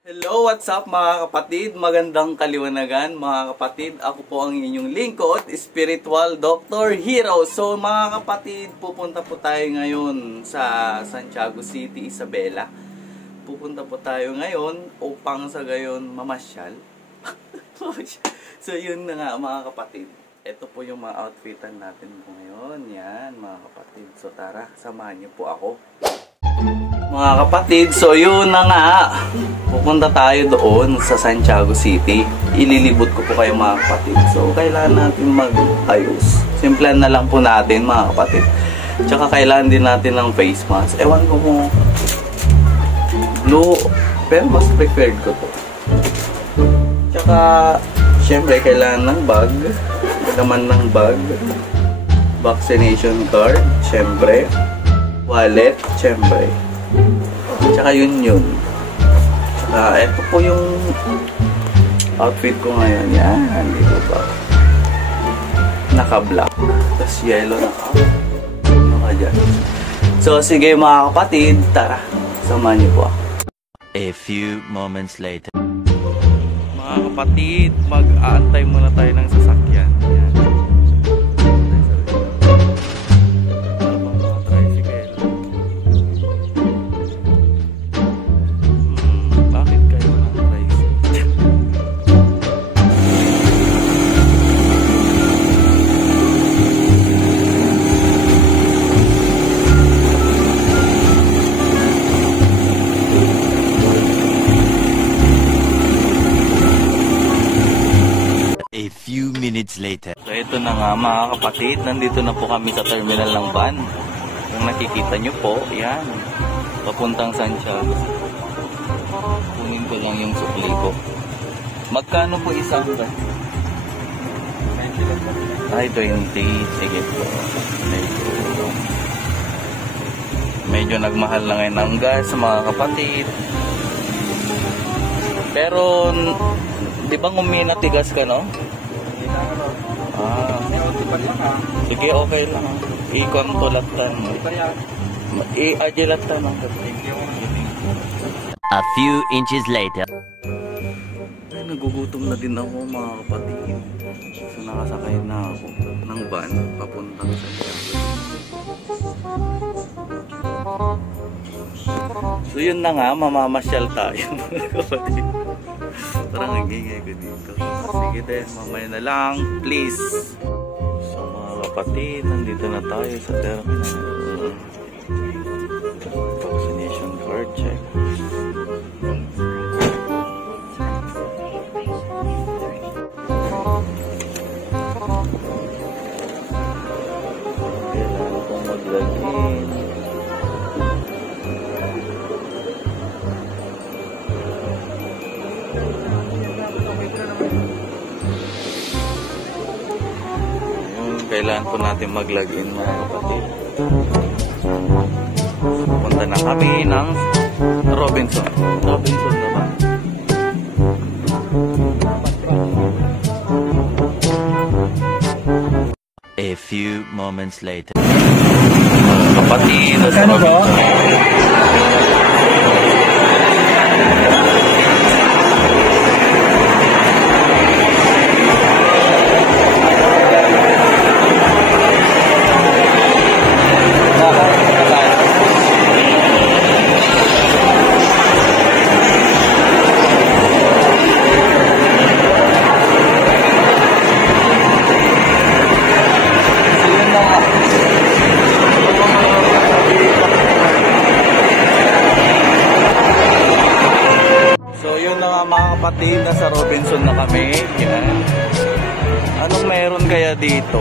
Hello, what's up mga kapatid? Magandang kaliwanagan mga kapatid. Ako po ang inyong lingkod, Spiritual Dr. Hero. So mga kapatid, pupunta po tayo ngayon sa Santiago City, Isabela. Pupunta po tayo ngayon upang sa gayon mamasyal. So yun na nga mga kapatid. Ito po yung mga outfitan natin po ngayon. Yan mga kapatid. So tara, samahan niyo po ako. Mga kapatid, so yun na nga. Pupunta tayo doon sa Santiago City. Ililibot ko po kayo mga kapatid. So kailangan natin mag-ayos. Simplihan na lang po natin mga kapatid. Tsaka kailangan din natin ng face mask. Ewan ko mo blue, pero mas preferred ko to. Tsaka syempre kailangan ng bag. Laman ng bag, vaccination card, syempre, wallet, syempre. Tsaka yun. Ito po yung outfit ko ngayon. Yan, dito pa. Naka-black. Tapos yellow naka dyan. So, sige mga kapatid, tara. Samahan niyo po ako. A few moments later. Mga kapatid, mag-aantay muna tayo ng sasakyan. Yan. Later. So ito na nga mga kapatid, nandito na po kami sa terminal ng van. Kung nakikita nyo po, yan, papuntang Santiago. Kunin ko lang yung sukli ko. Magkano po isang ba? Ay, 20. Sige po. Medyo nagmahal na ngayon ang gas mga kapatid. Pero di ba uminatigas ka, no? Sige, okay lang. I-kontolatan mo. I-adjilatan mo. A few inches later. Ay, nagugutom na din ako mga kapatid. So nakasakay na ako ng van papuntang Santiago. So yun na nga, mamamasyal tayo mga kapatid. Parang nagingay ko dito. Sige din, mamaya na lang, please. So mga kapatid, nandito na tayo sa terminal. Vaccination card check. Kailangan kong mag-login. Kailangan po natin mag-login mga kapatid. Punta na kami ng Robinson. Robinson na ba? A few moments later. Kapatid, sa Robinson. Kapatid, nasa Robinson na kami. Yan. Anong meron kaya dito?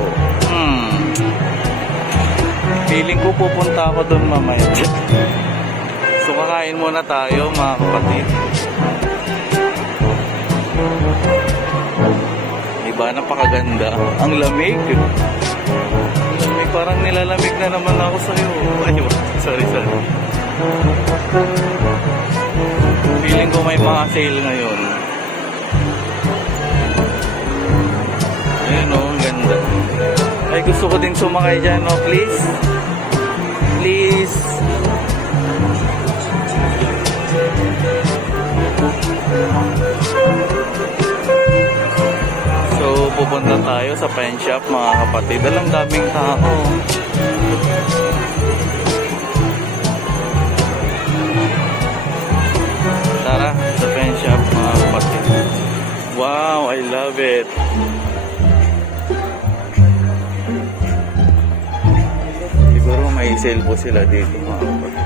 Feeling ko pupunta ako doon mamaya. So kakain muna tayo mga kapatid. Diba, napakaganda. Ang lamig. Parang nilalamig na naman ako sa'yo. Ay, sorry. Feeling ko may mga sale ngayon. Ayun o, ang ganda. Ay, gusto ko din sumakay dyan, no? Please. Please. So, pupunta tayo sa pen shop mga kapatid. Alang daming tao. Tara, sa pen shop mga kapatid. Wow, I love it. Siguro may sale po sila dito mga kapatid.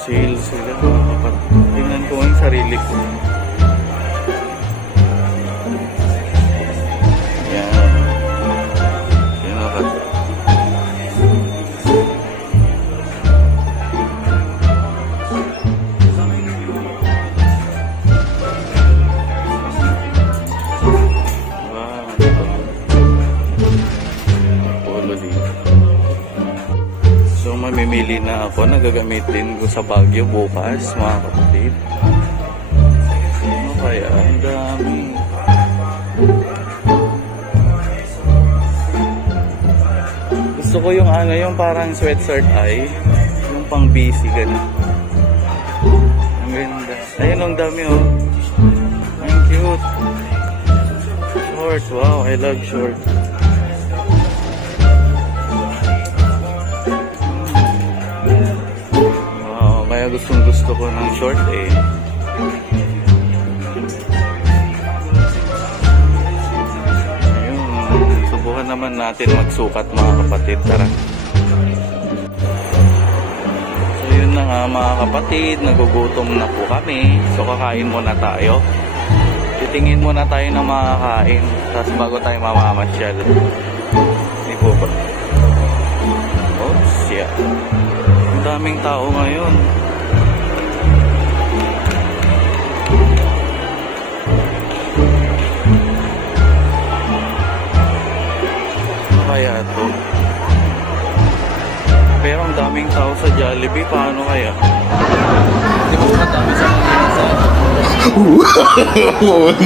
Sale sila mga kapatid. Tingnan ko yung sarili ko. Yan. Yan mga kapatid. Wow. Polo dito. So mamimili na ako na gagamitin ko sa Baguio bukas mga kapatid. Ano kaya? Ang dami. Gusto ko yung ano, yung parang sweatshirt ay yung pang busy ganun. Ang ganda. Ayun, ang dami oh. Ang cute. Short. Wow, I love short. Kaya gusto ko ng short eh. Ayun, subukan naman natin magsukat mga kapatid. Tara. So yun na nga mga kapatid, nagugutom na po kami. So kakain muna tayo. Titingin muna tayo ng makakain. Tapos bago tayo mamamasyal. Hindi po ba? Oops, yeah. Ang daming tao ngayon. Kaya to. Pero ang daming tao sa Jollibee, paano kaya? Di ba madami sa mga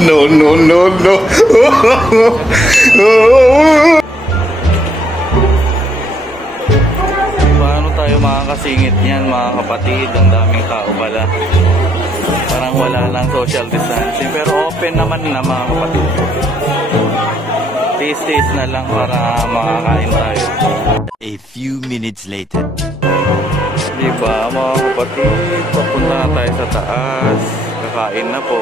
No, no, no, no. Paano tayo makakasingit niyan mga kapatid? Ang daming tao pala. Parang wala lang social distancing. Pero open naman na mga kapatid. Taste na lang para makakain tayo. A few minutes later. Diba mga kapatid, papunta na tayo sa taas. Kakain na po.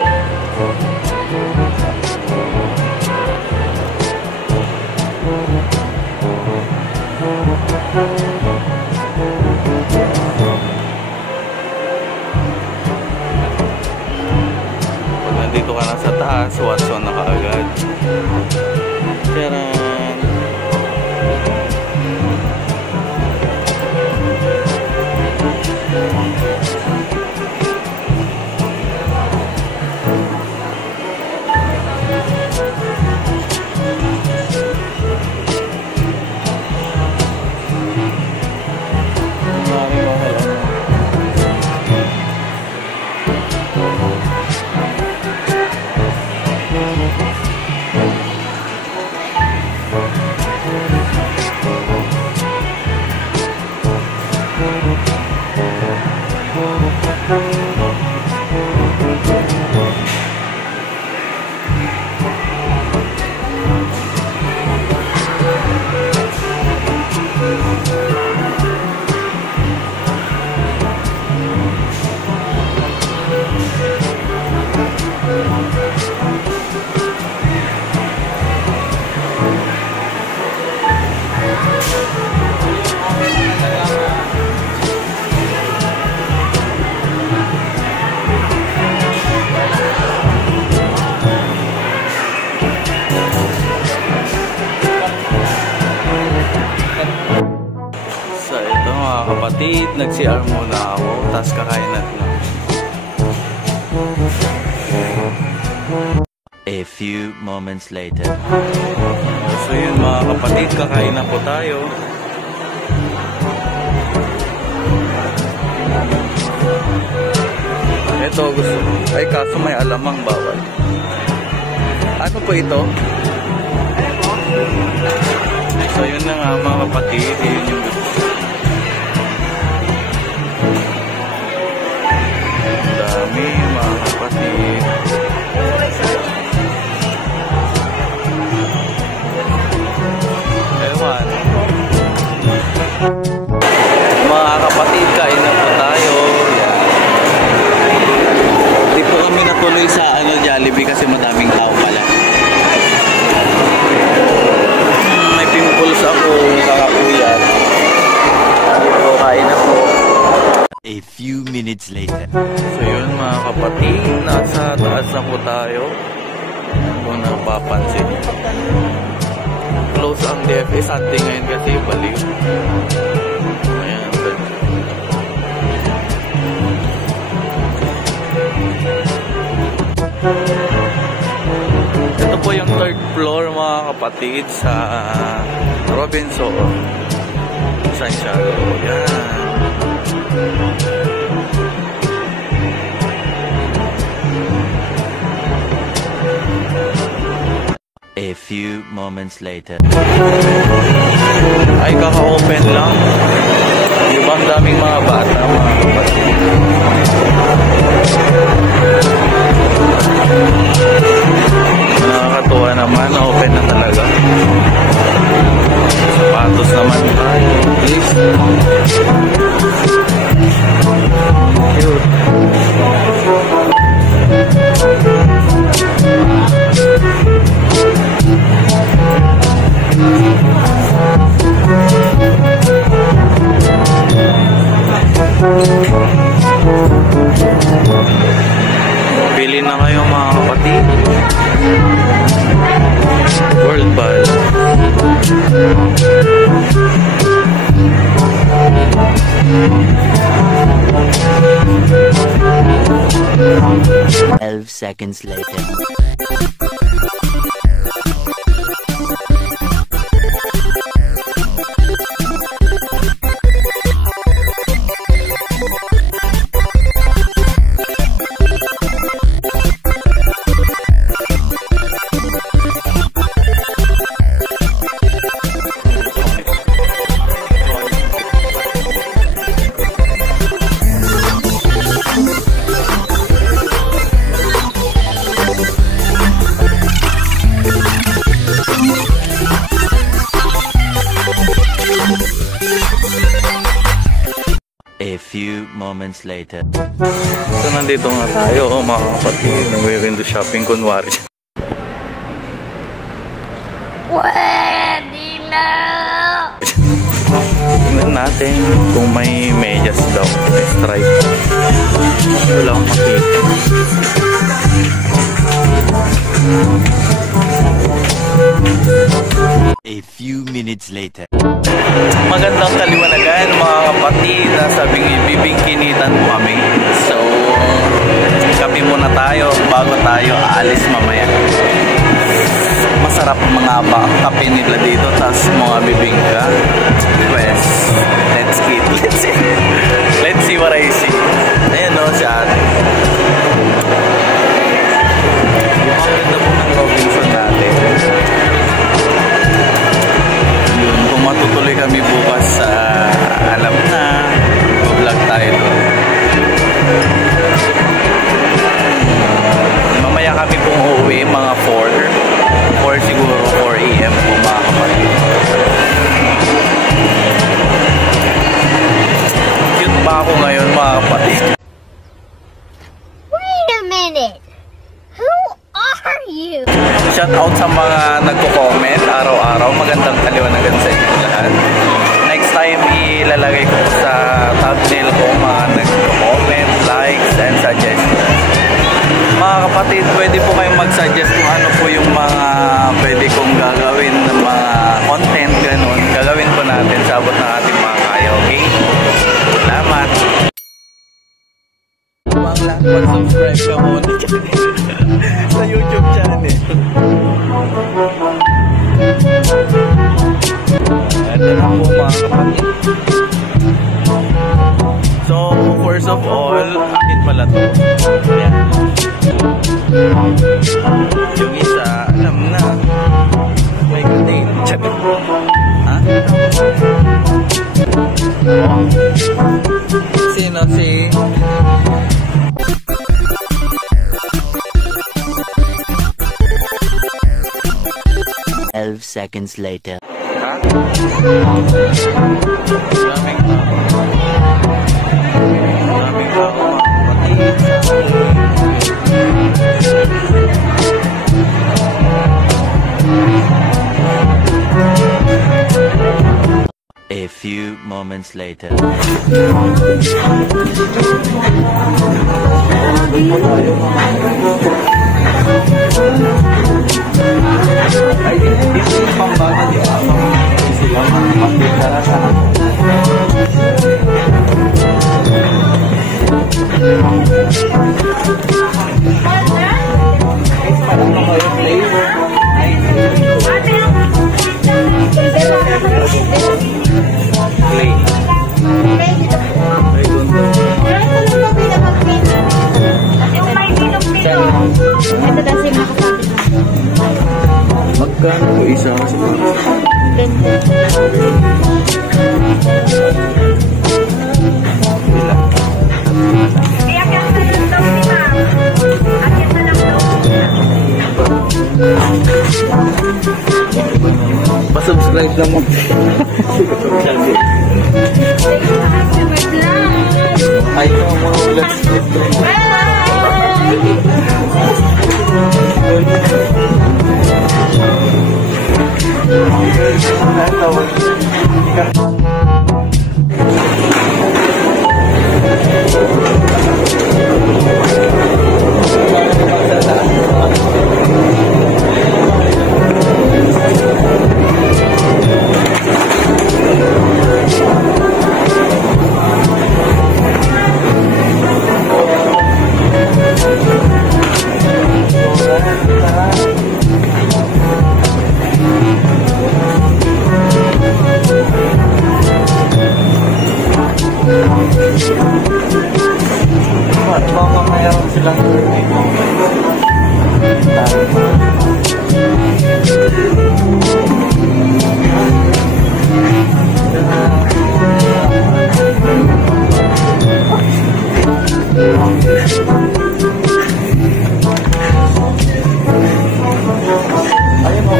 Pag nandito ka na sa taas, Watson na kaagad. Tcharan! kapatid, nag-CR muna ako, tapos kakain natin. A few moments later. So yun mga kapatid, kakain na po tayo. Ito gusto ko. Ay kaso may alamang bawal. Ano po ito? So yun na nga mga kapatid, yun yung dami mga kapatid. Ewan. Mga kapatid, kain na po tayo. Yan. Di po kami natuloy sa Jollibee kasi madaming tao pala. May pimples ako, kakapuyat. So, kain na po. A few minutes later. So yun mga kapatid, nasa taas na po tayo. Kung napapansin. Close ang DFA Sunday ngayon kasi baliw. Ayan. Ito po yung third floor mga kapatid sa Robinson Santiago. Yan. A few moments later. Ay, kaka-open lang. Di ba ang daming mga bata, mga kapatid? Nakakatuwa naman, open na talaga. Sapatos naman tayo. Please. Cute. Pili na kayo mga kapatid. World Ball. Seconds later. A few moments later. So nandito nga tayo mga kapatid, nag-window shopping kunwari. Pwede na! Tingnan natin kung may medyas daw, may stripe. Wala akong makita. A few minutes later. Magandang kaliwanagan mga kapatid, sabing ibibingkinitan mo kami. So, kape muna tayo bago tayo aalis mamaya. Masarap mga kape nila dito, tas mga bibingka. Pues, let's eat. Let's see what I see. Ayan o, si ate. Ang ganda po ng Robinson natin. Yun, kung matutuloy kami bukas sa alam na, vlog tayo doon. Mamaya kami pong uuwi, mga 4 siguro, 4 AM po mga kapatid. Cute ba ako ngayon mga kapatid? Wait a minute! Who are you? Shout out sa mga nagko-comment araw-araw. Magandang kaliwanagan sa inyo lahat. Next time, ilalagay ko sa thumbnail ko mga nagko-comment, likes, and suggestions. Mga kapatid, pwede po kayong mag-suggest kung ano po yung mga pwede kong gagawin ng mga content, ganun. Gagawin po natin sa abot ng ating mga kaya, okay? Salamat! Mag-subscribe ka muna sa YouTube channel. Ito na po mga kapatid. So, first of all, akin pala to. Ayan. Yung isa, alam 12 seconds later. A few moments later. Ay, dito yung pambata, di ba? Sila makikita sa parang mga yung flavor. Play. I don't know. Ito kasi makasabit. Magkano po isa kasi pa-subscribe lang mo. Ay, let's baka mayroon silang ayun mo,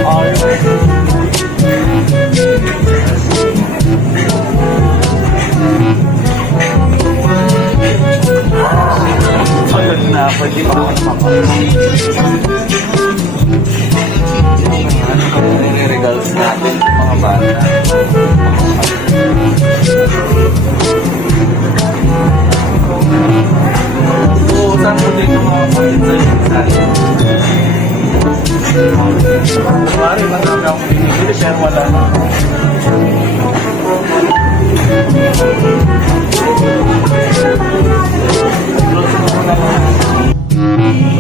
pagod na, pwede pa ako napapagod. Ano kami nire-regals natin, mga bata? Uusan mo din yung mga pagkakas sa kumari, marami akong binibili, pero wala na.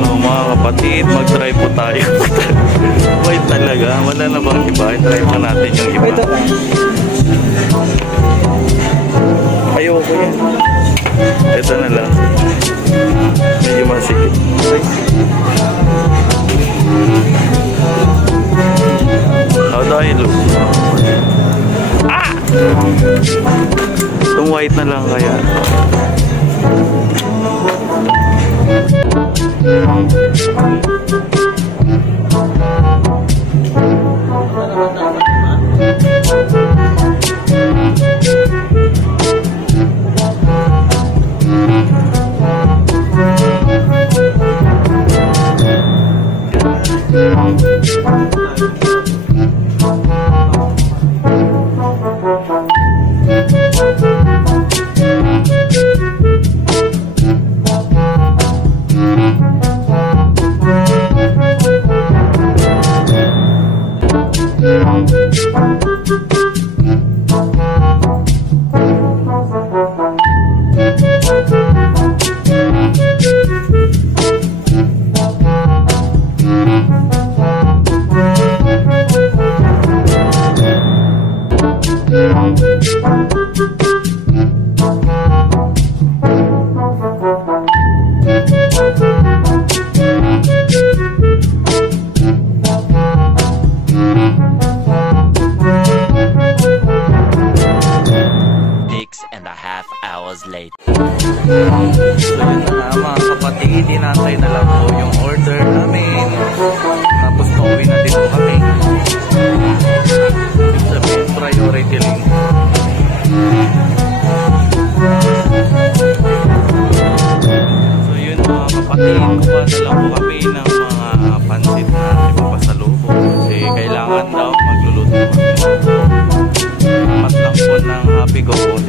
Oh, mga kapatid, mag-try po tayo. Wait talaga, wala na bang iba? I-try pa natin yung iba. Ayoko yan. Ito na lang. Medyo masikip. How do I look? Ah! Itong white na lang kaya.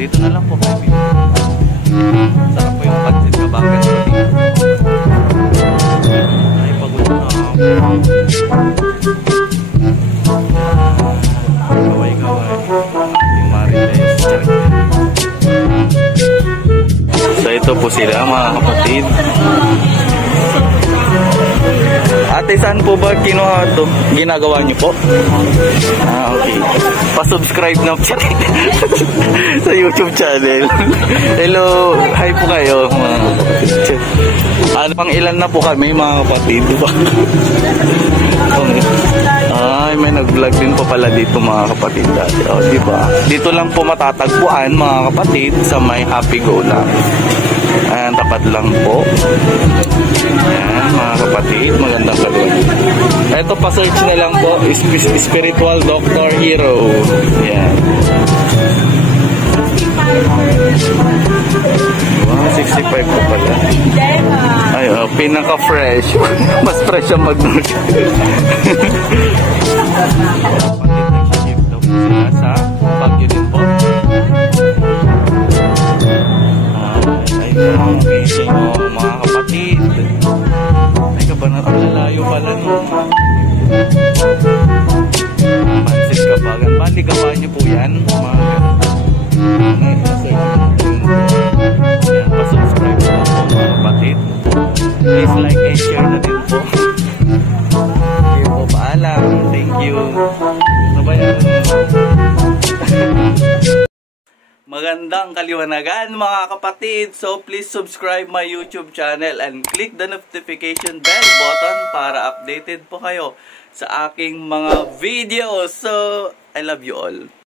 Dito na lang po kayo. Sarap po yung pancit kabagan po dito. Ay, pagod na ako. Kaway-kaway. Yung Marites. So ito po sila mga kapatid. Ate, saan po ba kinuha ito? Ginagawa niyo po? Ah, okay. Pa-subscribe na po sa YouTube channel. Hello, hi po kayo mga kapatid. Ano pang ilan na po kami mga kapatid? Ay, may nag-vlog din po pala dito mga kapatid dati. O, diba? Dito lang po matatagpuan mga kapatid sa may Happy Go lang. Ayan, tapat lang po. Ayan, mga kapatid, magandang kaluan. Ito, pa-search na lang po, Spiritual Dr. Hero. Ayan. Wow, 65 po pala. Ay, oh, pinaka-fresh. Mas fresh ang mag-nurse. Kapatid, nag-shift daw po sila sa Baguio din po. Amazing mga kapatid. Ay ka ba na ang lalayo pala nung pancit kabagan. Bali gawa niyo po yan mga yan, pa-subscribe na po mga kapatid. Please like and share na din po. Sige po, paalam. Thank you. Ano ba yan? Magandang kaliwanagan mga kapatid. So please subscribe my YouTube channel and click the notification bell button para updated po kayo sa aking mga videos. So I love you all.